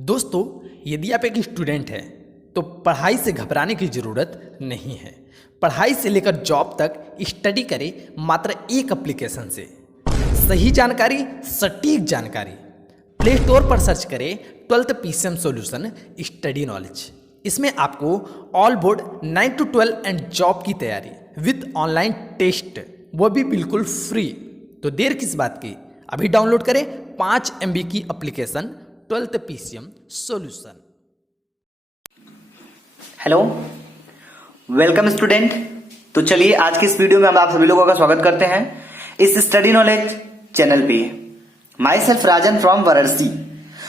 दोस्तों, यदि आप एक स्टूडेंट हैं तो पढ़ाई से घबराने की ज़रूरत नहीं है। पढ़ाई से लेकर जॉब तक स्टडी करें मात्र एक एप्लीकेशन से। सही जानकारी, सटीक जानकारी। प्ले स्टोर पर सर्च करें 12th PCM solution study knowledge. इसमें आपको all board 9 to 12 and job की तैयारी विद ऑनलाइन टेस्ट, वो भी बिल्कुल फ्री। तो देर किस बात की, अभी डाउनलोड करें 5 MB की application 12th PCM solution. Hello, welcome student. तो चलिए आज की इस वीडियो में हम आप सभी लोगों का स्वागत करते हैं इस स्टडी नॉलेज चैनल पे। My self Rajan from Varanasi.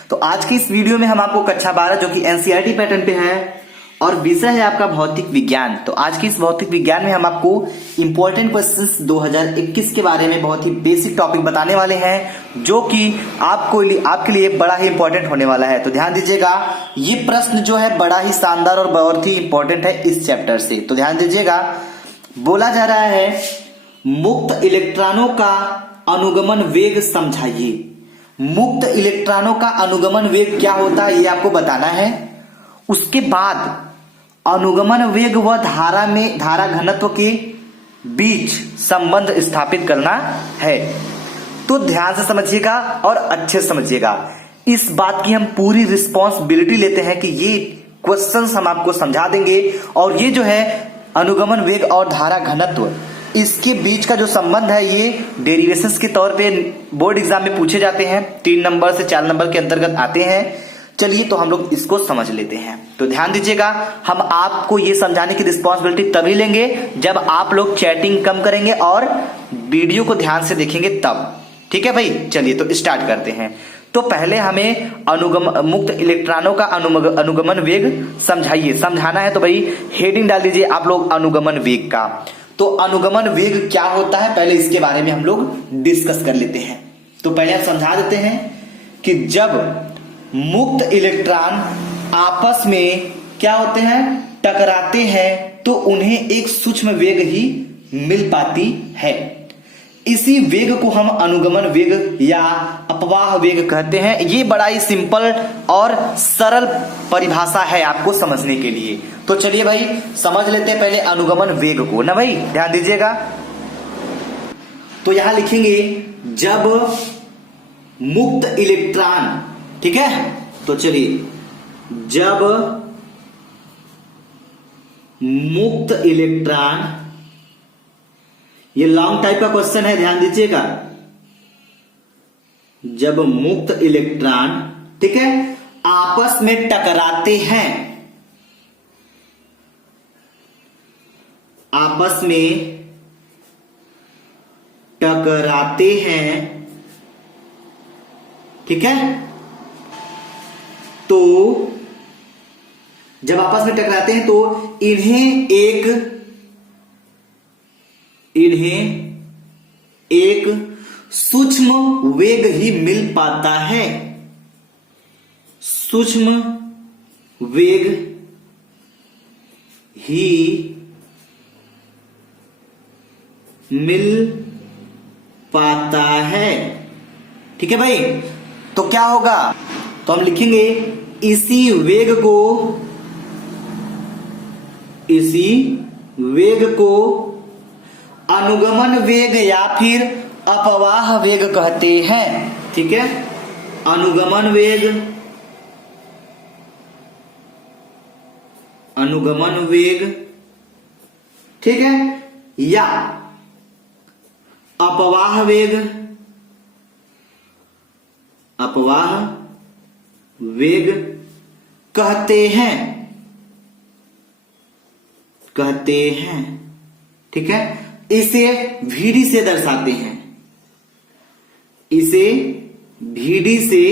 तो आज की इस वीडियो में हम आपको कक्षा 12 जो कि एनसीईआरटी पैटर्न पे है और विषय है आपका भौतिक विज्ञान। तो आज की इस भौतिक विज्ञान में हम आपको इंपॉर्टेंट क्वेश्चंस 2021 के बारे में बहुत ही बेसिक टॉपिक बताने वाले हैं, जो कि आपके लिए बड़ा ही इंपॉर्टेंट होने वाला है। तो ध्यान दीजिएगा, ये प्रश्न जो है बड़ा ही शानदार और बहुत ही इंपॉर्टेंट है इस चैप्टर से। तो ध्यान दीजिएगा, बोला जा रहा है मुक्त इलेक्ट्रॉनों का अनुगमन वेग समझाइए। मुक्त इलेक्ट्रॉनों का अनुगमन वेग क्या होता है ये आपको बताना है। उसके बाद अनुगमन वेग व धारा घनत्व के बीच संबंध स्थापित करना है। तो ध्यान से समझिएगा और अच्छे से समझिएगा। इस बात की हम पूरी रिस्पॉन्सिबिलिटी लेते हैं कि ये क्वेश्चंस हम आपको समझा देंगे। और ये जो है अनुगमन वेग और धारा घनत्व, इसके बीच का जो संबंध है ये डेरिवेशंस के तौर पे बोर्ड एग्जाम में पूछे जाते हैं। 3 नंबर से 4 नंबर के अंतर्गत आते हैं। चलिए तो हम लोग इसको समझ लेते हैं। तो ध्यान दीजिएगा, हम आपको ये समझाने की रिस्पॉन्सिबिलिटी तभी लेंगे जब आप लोग चैटिंग कम करेंगे और वीडियो को ध्यान से देखेंगे तब। ठीक है भाई, चलिए तो स्टार्ट करते हैं। तो पहले हमें मुक्त इलेक्ट्रॉनों का अनुगमन वेग समझाइए। समझाना है तो भाई हेडिंग डाल दीजिए आप लोग अनुगमन वेग का। तो अनुगमन वेग क्या होता है पहले इसके बारे में हम लोग डिस्कस कर लेते हैं। तो पहले हम समझा देते हैं कि जब मुक्त इलेक्ट्रॉन आपस में क्या होते हैं, टकराते हैं, तो उन्हें एक सूक्ष्म वेग ही मिल पाती है। इसी वेग को हम अनुगमन वेग या अपवाह वेग कहते हैं। ये बड़ा ही सिंपल और सरल परिभाषा है आपको समझने के लिए। तो चलिए भाई समझ लेते हैं पहले अनुगमन वेग को ना भाई, ध्यान दीजिएगा। तो यहां लिखेंगे जब मुक्त इलेक्ट्रॉन, ठीक है। तो चलिए, जब मुक्त इलेक्ट्रॉन, ये लॉन्ग टाइप का क्वेश्चन है, ध्यान दीजिएगा। जब मुक्त इलेक्ट्रॉन, ठीक है, आपस में टकराते हैं, आपस में टकराते हैं, ठीक है। तो जब आपस में टकराते हैं तो इन्हें एक सूक्ष्म वेग ही मिल पाता है। सूक्ष्म वेग ही मिल पाता है, ठीक है भाई। तो क्या होगा, तो हम लिखेंगे इसी वेग को अनुगमन वेग या फिर अपवाह वेग कहते हैं, ठीक है। अनुगमन वेग, ठीक है, या अपवाह वेग कहते हैं, ठीक है। इसे VD से दर्शाते हैं, इसे VD से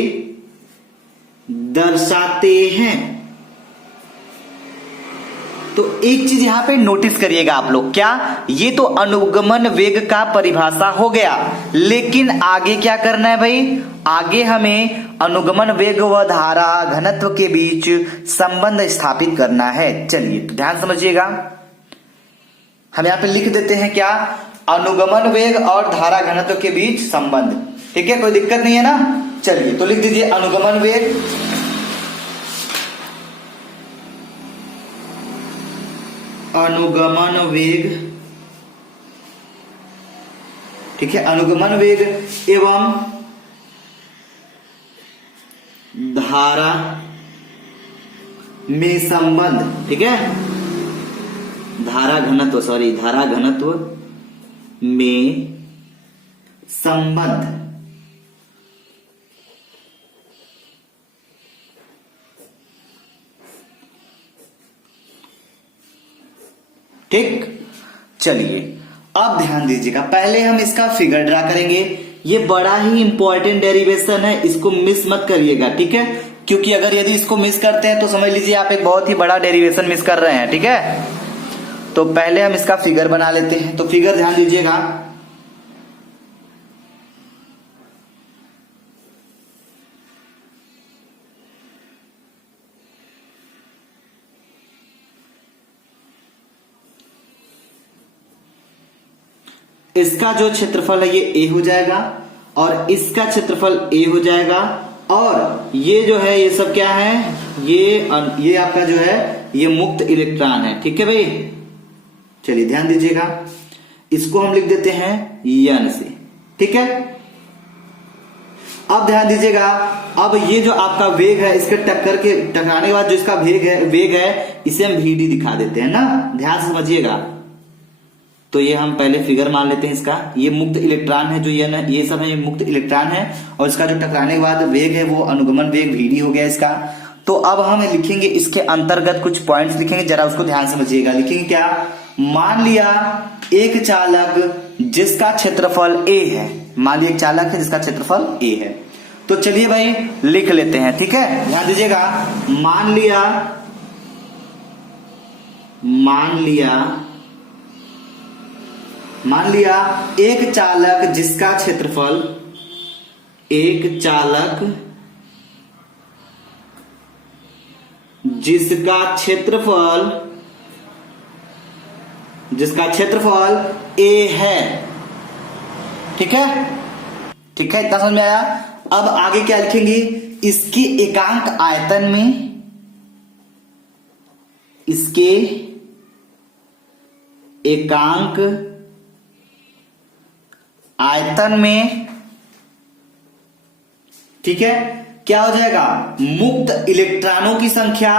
दर्शाते हैं। तो एक चीज यहां पे नोटिस करिएगा आप लोग, क्या, ये तो अनुगमन वेग का परिभाषा हो गया, लेकिन आगे क्या करना है भाई, आगे हमें अनुगमन वेग व धारा घनत्व के बीच संबंध स्थापित करना है। चलिए तो ध्यान समझिएगा, हम यहां पे लिख देते हैं क्या, अनुगमन वेग और धारा घनत्व के बीच संबंध। ठीक है, कोई दिक्कत नहीं है ना। चलिए तो लिख दीजिए अनुगमन वेग अनुगमन वेग, ठीक है, अनुगमन वेग एवं धारा में संबंध, ठीक है, धारा घनत्व में संबंध, ठीक। चलिए अब ध्यान दीजिएगा, पहले हम इसका फिगर ड्रा करेंगे। ये बड़ा ही इंपॉर्टेंट डेरिवेशन है, इसको मिस मत करिएगा, ठीक है, क्योंकि अगर यदि इसको मिस करते हैं तो समझ लीजिए आप एक बहुत ही बड़ा डेरिवेशन मिस कर रहे हैं, ठीक है। तो पहले हम इसका फिगर बना लेते हैं। तो फिगर ध्यान दीजिएगा, इसका जो क्षेत्रफल है ये ए हो जाएगा और इसका क्षेत्रफल ए हो जाएगा, और ये जो है ये सब क्या है, ये आपका जो है ये मुक्त इलेक्ट्रॉन है, ठीक है भाई। चलिए ध्यान दीजिएगा, इसको हम लिख देते हैं n से, ठीक है। अब ध्यान दीजिएगा, अब ये जो आपका वेग है, इसके टकराने के बाद जो इसका वेग है इसे हम vd दिखा देते हैं ना, ध्यान से समझिएगा। तो ये हम पहले फिगर मान लेते हैं इसका, ये मुक्त इलेक्ट्रॉन है, जो ये सब है ये मुक्त इलेक्ट्रॉन है, और इसका जो टकराने के बाद वेग है वो अनुगमन वेग vd हो गया इसका। तो अब हम लिखेंगे इसके अंतर्गत कुछ पॉइंट्स लिखेंगे, जरा उसको ध्यान से समझिएगा। लिखेंगे क्या, मान लिया एक चालक जिसका क्षेत्रफल a है, मान लिया एक चालक है जिसका क्षेत्रफल a है। तो चलिए भाई लिख लेते हैं, ठीक है, ध्यान दीजिएगा। मान लिया एक चालक जिसका क्षेत्रफल a है, ठीक है, इतना समझ में आया। अब आगे क्या लिखेंगे, इसके एकांक आयतन में, ठीक है, क्या हो जाएगा, मुक्त इलेक्ट्रॉनों की संख्या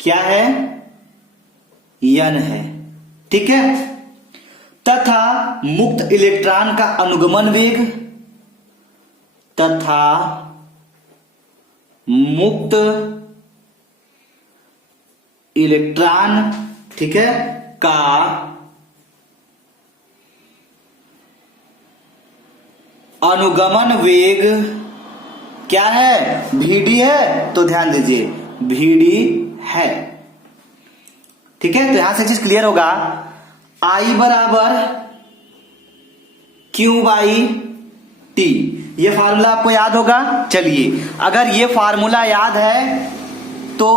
क्या है, n है, ठीक है, तथा मुक्त इलेक्ट्रॉन का अनुगमन वेग ठीक है, का अनुगमन वेग क्या है, vd है। तो ध्यान दीजिए vd है, ठीक है। तो यहां से चीज क्लियर होगा, I बराबर Q बाई T, ये फार्मूला आपको याद होगा। चलिए अगर ये फार्मूला याद है तो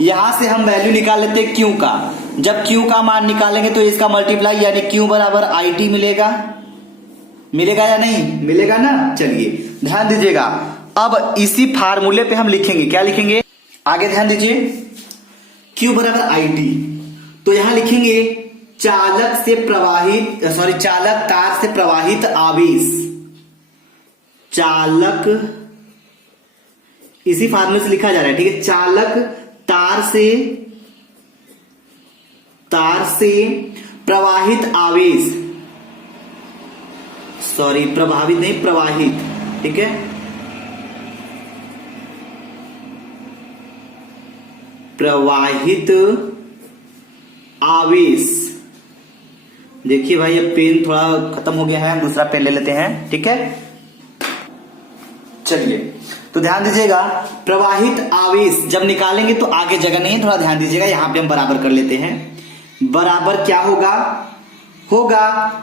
यहां से हम वैल्यू निकाल लेते हैं Q का। जब Q का मान निकालेंगे तो इसका मल्टीप्लाई यानी Q बराबर IT मिलेगा या नहीं मिलेगा ना। चलिए ध्यान दीजिएगा, अब इसी फार्मूले पे हम लिखेंगे, क्या लिखेंगे, आगे ध्यान दीजिए, Q बराबर IT। तो यहां लिखेंगे चालक तार से प्रवाहित आवेश, इसी फार्मूले से लिखा जा रहा है, ठीक है। चालक तार से प्रवाहित आवेश, प्रभावित नहीं प्रवाहित, ठीक है, प्रवाहित आवेश। देखिए भाई ये पेन थोड़ा खत्म हो गया है, दूसरा पेन ले लेते हैं, ठीक है। चलिए तो ध्यान दीजिएगा, प्रवाहित आवेश जब निकालेंगे तो आगे जगह नहीं है, थोड़ा ध्यान दीजिएगा, यहां पे हम बराबर कर लेते हैं। बराबर क्या होगा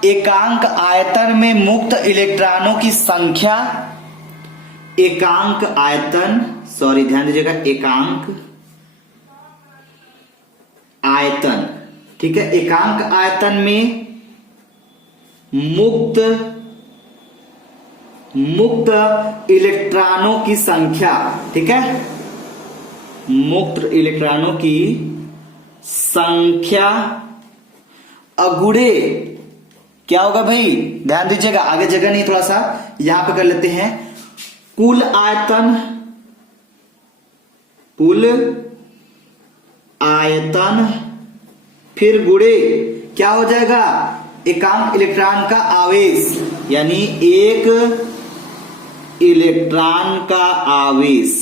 एकांक आयतन में मुक्त इलेक्ट्रॉनों की संख्या, ध्यान दीजिएगा, एकांक आयतन, ठीक है, एकांक आयतन में मुक्त मुक्त इलेक्ट्रॉनों की संख्या, ठीक है, मुक्त इलेक्ट्रॉनों की संख्या अगुणे क्या होगा भाई, ध्यान दीजिएगा, आगे जगह नहीं, थोड़ा सा यहां पे कर लेते हैं, कुल आयतन फिर गुणे क्या हो जाएगा, एकांक इलेक्ट्रॉन का आवेश, यानी एक इलेक्ट्रॉन का आवेश।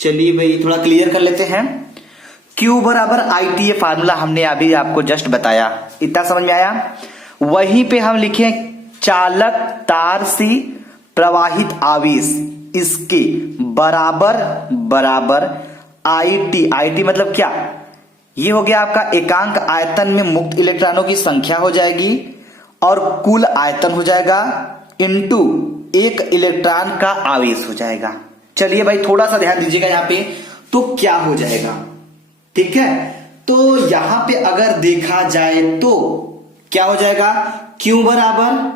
चलिए भाई थोड़ा क्लियर कर लेते हैं। Q बराबर IT, ये फार्मूला हमने अभी आपको जस्ट बताया, इतना समझ में आया। वहीं पे हम लिखे चालक तार से प्रवाहित आवेश इसके बराबर IT मतलब क्या, ये हो गया आपका एकांक आयतन में मुक्त इलेक्ट्रॉनों की संख्या हो जाएगी और कुल आयतन हो जाएगा इनटू एक इलेक्ट्रॉन का आवेश हो जाएगा। चलिए भाई थोड़ा सा ध्यान दीजिएगा यहां पे, तो क्या हो जाएगा, ठीक है, तो यहां पे अगर देखा जाए तो क्या हो जाएगा, Q बराबर,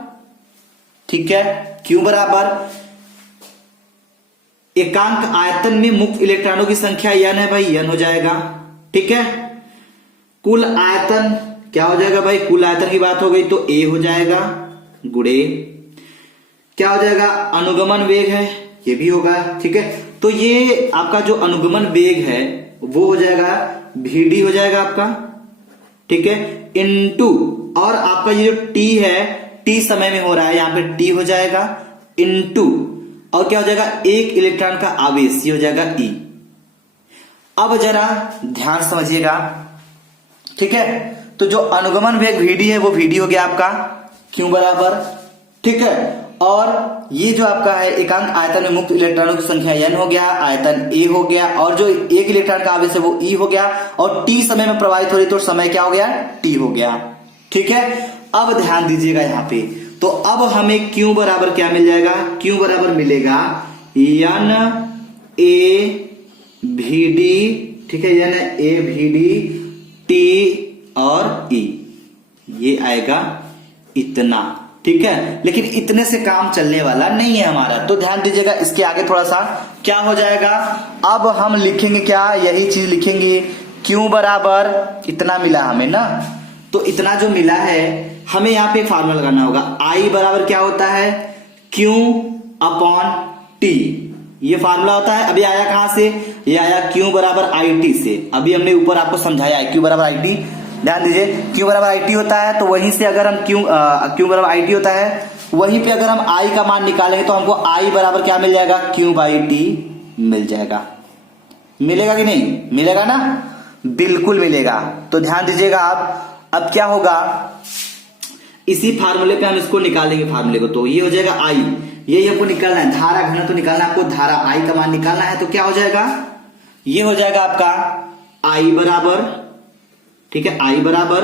ठीक है, Q बराबर एकांक आयतन में मुक्त इलेक्ट्रॉनों की संख्या n है भाई, n हो जाएगा, ठीक है, कुल आयतन क्या हो जाएगा भाई, कुल आयतन की बात हो गई तो A हो जाएगा, गुणे क्या हो जाएगा, अनुगमन वेग है, ये भी होगा, ठीक है, तो ये आपका जो अनुगमन वेग है वो हो जाएगा Vd हो जाएगा आपका, ठीक है, इनटू और आपका ये जो T है, T समय में हो रहा है, यहां पे T हो जाएगा इनटू और क्या हो जाएगा, एक इलेक्ट्रॉन का आवेश, ये हो जाएगा E। अब जरा ध्यान समझिएगा, ठीक है, तो जो अनुगमन वेग Vd है वो Vd हो गया आपका Q बराबर, ठीक है, और ये जो आपका है एकांक आयतन में मुक्त इलेक्ट्रॉनों की संख्या n हो गया, आयतन A हो गया, और जो एक इलेक्ट्रॉन का आवेश है वो E हो गया, और T समय में प्रवाहित हो रही तो समय क्या हो गया, T हो गया, ठीक है। अब ध्यान दीजिएगा यहां पे, तो अब हमें Q बराबर क्या मिल जाएगा, Q बराबर मिलेगा n A Vd, ठीक है, n A Vd T और E, ये आएगा इतना, ठीक है, लेकिन इतने से काम चलने वाला नहीं है हमारा, तो ध्यान दीजिएगा इसके आगे थोड़ा सा क्या हो जाएगा, अब हम लिखेंगे क्या, यही चीज लिखेंगे, Q बराबर इतना मिला हमें ना, तो इतना जो मिला है हमें यहाँ पे फार्मूला लगाना होगा, I बराबर क्या होता है, Q अपॉन T, ये फार्मूला होता है। अभी आया कहां से, ये आया Q बराबर IT से, अभी हमने ऊपर आपको समझाया है Q बराबर IT, ध्यान दीजिए Q बराबर IT होता है, तो वहीं से अगर हम Q बराबर IT होता है, वहीं पे अगर हम I का मान निकालेंगे तो हमको I बराबर क्या मिल जाएगा, Q बाई T मिल जाएगा, मिलेगा कि नहीं, मिलेगा ना, बिल्कुल मिलेगा। तो ध्यान दीजिएगा आप, अब क्या होगा, इसी फार्मूले पे हम इसको निकालेंगे फार्मूले को, तो ये हो जाएगा I, ये हमको निकालना है, धारा घनत्व निकालना है आपको, धारा I का मान निकालना है, तो क्या हो जाएगा, ये हो जाएगा आपका I बराबर, ठीक है, I बराबर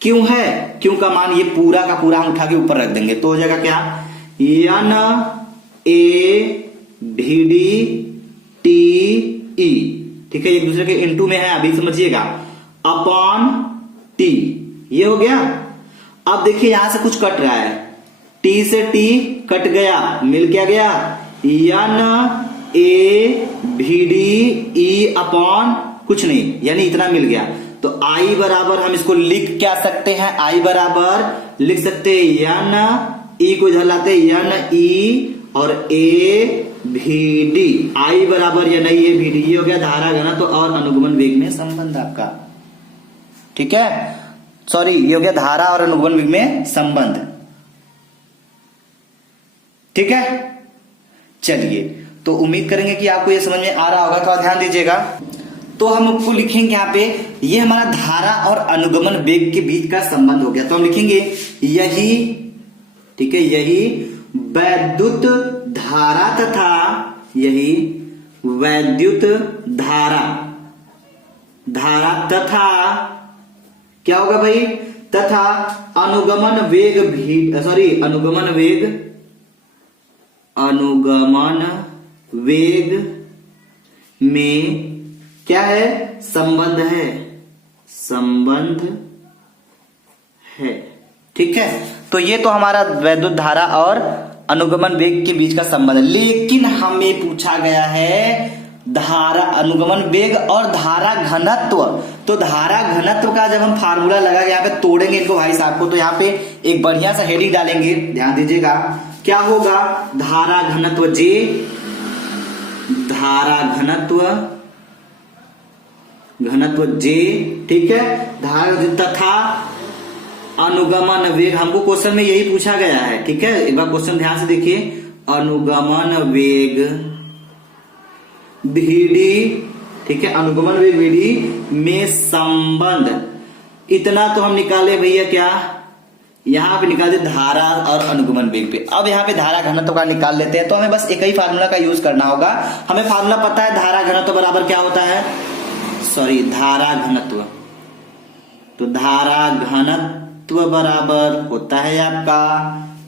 क्यों है, क्यों का मान ये पूरा का पूरा हम उठा के ऊपर रख देंगे, तो हो जाएगा क्या, n A Vd T E, ठीक है, एक दूसरे के इनटू में है, अभी समझिएगा, अपॉन T, ये हो गया। अब देखिए यहां से कुछ कट रहा है, T से T कट गया, मिल क्या गया, n A Vd E upon कुछ नहीं, यानी इतना मिल गया, तो I बराबर हम इसको लिख क्या सकते हैं, I बराबर लिख सकते हैं n E को इधर लाते n E और A Vd, I बराबर या नहीं A Vd, ये हो गया धारा घनत्व और अनुगमन वेग में संबंध आपका, ठीक है, सॉरी ये हो गया धारा और अनुगमन वेग में संबंध, ठीक है। चलिए तो उम्मीद करेंगे कि आपको ये समझ में आ रहा होगा, थोड़ा ध्यान दीजिएगा। तो हम आपको लिखेंगे यहाँ पे, ये हमारा धारा और अनुगमन वेग के बीच का संबंध हो गया, तो हम लिखेंगे यही, ठीक है, यही वैद्युत धारा तथा, यही वैद्युत धारा तथा क्या होगा भाई, तथा अनुगमन वेग भी, सॉरी अनुगमन वेग में क्या है, संबंध है, ठीक है, तो ये तो हमारा वैद्युत धारा और अनुगमन वेग के बीच का संबंध है। लेकिन हमें पूछा गया है धारा अनुगमन वेग और धारा घनत्व। तो धारा घनत्व का जब हम फार्मूला लगा यहाँ पे तोड़ेंगे इनको भाई साहब को, तो यहाँ पे एक बढ़िया सा हेडिंग डालेंगे, ध्यान दीजिएगा। क्या होगा? धारा घनत्व जे, धारा घनत्व जे, ठीक है, धारा तथा अनुगमन वेग। हमको क्वेश्चन में यही पूछा गया है, ठीक है, एक बार क्वेश्चन ध्यान से देखिए। अनुगमन वेग VD, ठीक है, अनुगमन वेग VD में संबंध, इतना तो हम निकाले भैया। क्या यहां पे निकाल दे धारा और अनुगमन वेग पे। अब यहाँ पे धारा घनत्व का निकाल लेते हैं, तो हमें बस एक ही फार्मूला का यूज करना होगा। हमें फार्मूला पता है, धारा घनत्व बराबर क्या होता है, सॉरी धारा घनत्व, तो धारा घनत्व बराबर होता है आपका,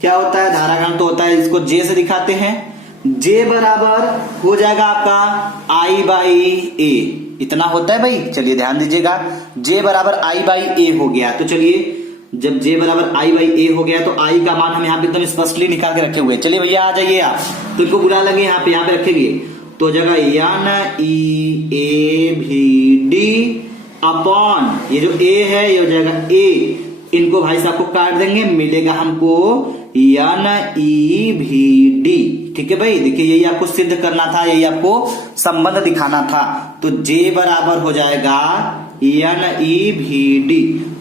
क्या होता है, धारा घनत्व होता है, इसको जे से दिखाते हैं। जे बराबर हो जाएगा आपका I/A, इतना होता है भाई। चलिए ध्यान दीजिएगा, जे बराबर I/A हो गया। तो चलिए जब जे बराबर I/A हो गया तो I का मान हम यहाँ पे एकदम स्पष्टली निकाल के रखे हुए। चलिए भैया आ जाइए आप, तो इनको बुला लेंगे यहाँ पे रखेंगे, तो जगह NEAVD अपॉन ये जो A है ये हो जाएगा A, इनको भाई साहब को काट देंगे, मिलेगा हमको NEVD। ठीक है भाई, देखिए यही आपको सिद्ध करना था, यही आपको संबंध दिखाना था। तो J बराबर हो जाएगा NEVD।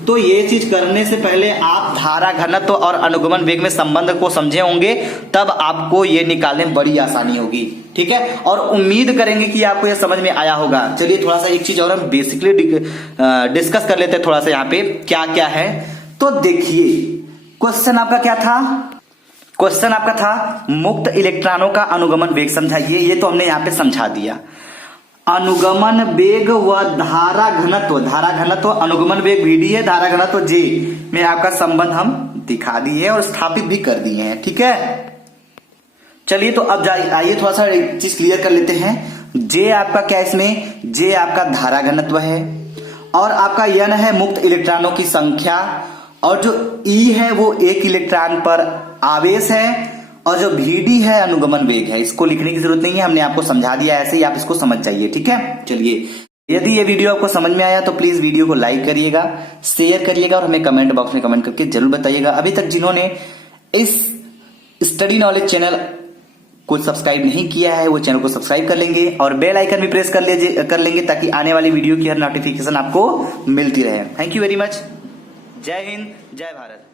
तो ये चीज करने से पहले आप धारा घनत्व और अनुगमन वेग में संबंध को समझे होंगे, तब आपको ये निकालने में बड़ी आसानी होगी। ठीक है, और उम्मीद करेंगे कि आपको ये समझ में आया होगा। चलिए थोड़ा सा एक चीज और हम बेसिकली डिस्कस कर लेते हैं थोड़ा सा यहाँ पे क्या क्या है। तो देखिए क्वेश्चन आपका क्या था, क्वेश्चन आपका था मुक्त इलेक्ट्रॉनों का अनुगमन वेग समझाइए। ये तो हमने यहाँ पे समझा दिया। अनुगमन वेग व धारा घनत्व अनुगमन वेग VD है, धारा घनत्व J में आपका संबंध हम दिखा दिए और स्थापित भी कर दिए हैं। ठीक है, चलिए तो अब आइए थोड़ा सा एक चीज क्लियर कर लेते हैं। J आपका क्या, इसमें J आपका धारा घनत्व है और आपका N है मुक्त इलेक्ट्रॉनों की संख्या, और जो E है वो एक इलेक्ट्रॉन पर आवेश है, और जो VD है अनुगमन वेग है। इसको लिखने की जरूरत नहीं है, हमने आपको समझा दिया, ऐसे ही आप इसको समझ जाइए। ठीक है, चलिए यदि ये वीडियो आपको समझ में आया तो प्लीज वीडियो को लाइक करिएगा, शेयर करिएगा और हमें कमेंट बॉक्स में कमेंट करके जरूर बताइएगा। अभी तक जिन्होंने इस स्टडी नॉलेज चैनल को सब्सक्राइब नहीं किया है वो चैनल को सब्सक्राइब कर लेंगे और बेल आइकन भी प्रेस कर लेंगे ताकि आने वाली वीडियो की हर नोटिफिकेशन आपको मिलती रहे। Thank you very much. जय हिंद, जय भारत।